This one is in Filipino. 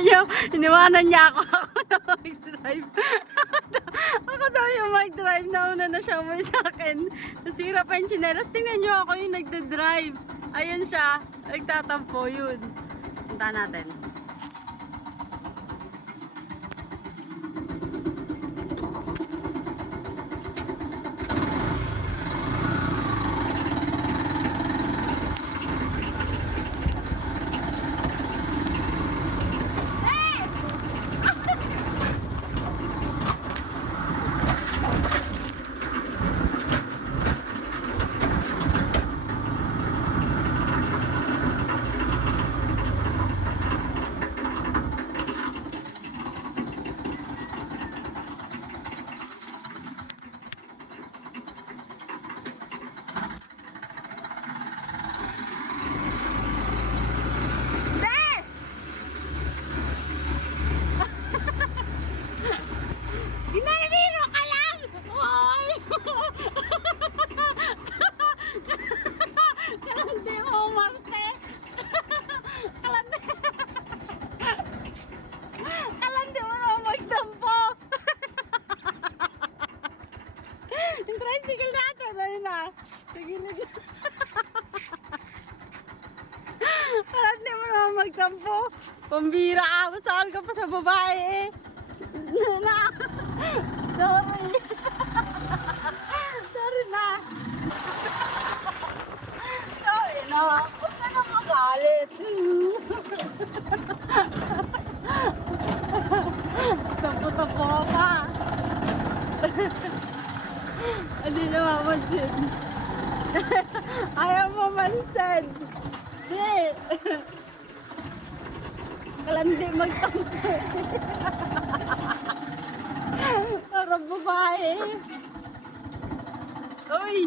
Tingnan nyo, iniwanan niya ako. Ako na mag-drive. Ako daw yung mag-drive. Nauna na siya umuwi sa akin. Nasira pa yung tsinelas. Tingnan nyo, ako yung nagda-drive. Ayun siya. Nagtatampo yun. Punta natin. Ginalibiro ka lang! Hoy! Kalandi mo, Marte! Kalandi! Kalandi mo na magdampo! Yung tricycle natin, ayun na. Sige na. Kalandi mo na magdampo. Pambira ka, masahal ka pa sa babae eh. Na. Sorry. Sorry na. Sorry na. Huwag ka na magalit. Tapo-tapo ka. Hindi na mamansin. Ayaw mo mansin. Hindi. Kalandi magtampo. Parang babae. Uy!